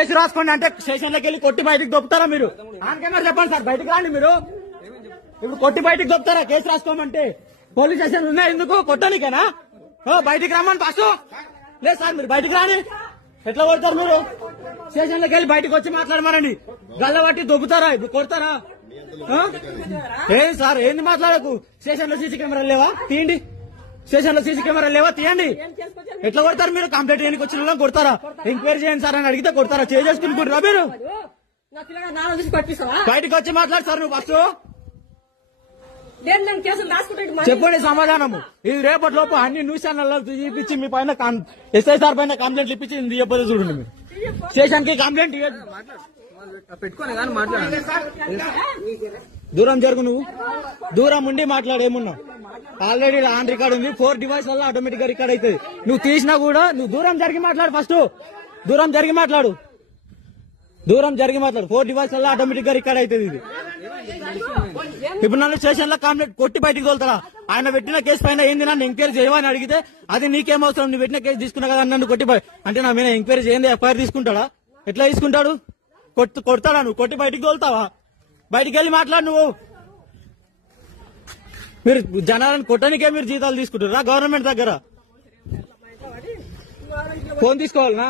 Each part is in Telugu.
కేసు రాసుకోండి అంటే స్టేషన్లోకి వెళ్ళి కొట్టి బయటకు దొప్పుతారా మీరు? ఆన్ కెమెరా చెప్పండి సార్, బయటకు రాండి మీరు. ఇప్పుడు కొట్టి బయటకు దొప్పుతారా కేసు రాసుకోమంటే? పోలీస్ స్టేషన్ ఉన్నాయి ఎందుకు? కొట్టనికేనా? బయటికి రమ్మని ఫస్ట్. లేదు సార్, మీరు బయటకు రాని. ఎట్లా కొడతారు మీరు? స్టేషన్లోకి వెళ్ళి బయటకు వచ్చి మాట్లాడమనండి. గల్ల పట్టి దొబ్బుతారా? ఇప్పుడు కొడతారా? ఏం సార్, ఏంది మాట్లాడకు? స్టేషన్ లో సీసీ కెమెరాలు లేవా? తీయండి. స్టేషన్ లో సీసీ కెమెరాలు లేవా? తీయండి. ఎట్లా కొడతారు మీరు? కంప్లైంట్ చేయడానికి వచ్చిన వాళ్ళని కొడతారా? ఎంక్వైరీ చేయండి సార్ అని అడిగితే కొడతారా? చేసుకుంటురా మీరు? బయటకు వచ్చి మాట్లాడు సార్ నువ్వు ఫస్ట్. చెప్పండి సమాధానము. ఇది రేపటి లోపు అన్ని న్యూస్ ఛానల్లో చూపించి మీ పైన ఎస్ఐ సార్ పైన కంప్లైంట్ ఇప్పించి ఇవ్వకపోతే చూడండి. మీరు స్టేషన్ కి కంప్లైంట్ పెట్టుకోని కానీ మాట్లాడాలి. దూరం జరుగు, నువ్వు దూరం ఉండి మాట్లాడేమున్నావు? ఆల్రెడీ ఆన్ రికార్డ్ ఉంది. 4 డివైస్ వల్ల ఆటోమేటిక్ గా రికార్డ్ అవుతుంది. నువ్వు తీసినా కూడా నువ్వు దూరం జరిగి మాట్లాడు. ఫస్ట్ దూరం జరిగి మాట్లాడు. 4 డివైస్ వల్ల ఆటోమేటిక్ గా రికార్డ్ అవుతుంది. ఇది ఇప్పుడు నన్ను స్టేషన్ లో కంప్లైంట్ కొట్టి బయటికి తోలుతారా? ఆయన పెట్టిన కేసు పైన ఏంది నన్ను ఎంక్వైరీ చేయమని అడిగితే అది నీకేం అవసరం? నువ్వు పెట్టిన కేసు తీసుకున్నా కదా నన్ను కొట్టి అంటే నా మీద ఎంక్వైరీ చేయండి, ఎఫ్ఐఆర్ తీసుకుంటాడా? ఎట్లా తీసుకుంటాడు? కొడతాడా? నువ్వు కొట్టి బయటికి తోలుతావా? బయటికి వెళ్ళి మాట్లాడు. నువ్వు మీరు జనాలను కొట్టడానికే మీరు జీతాలు తీసుకుంటారా గవర్నమెంట్ దగ్గర? ఫోన్ తీసుకోవాలనా?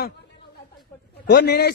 ఫోన్ నేనే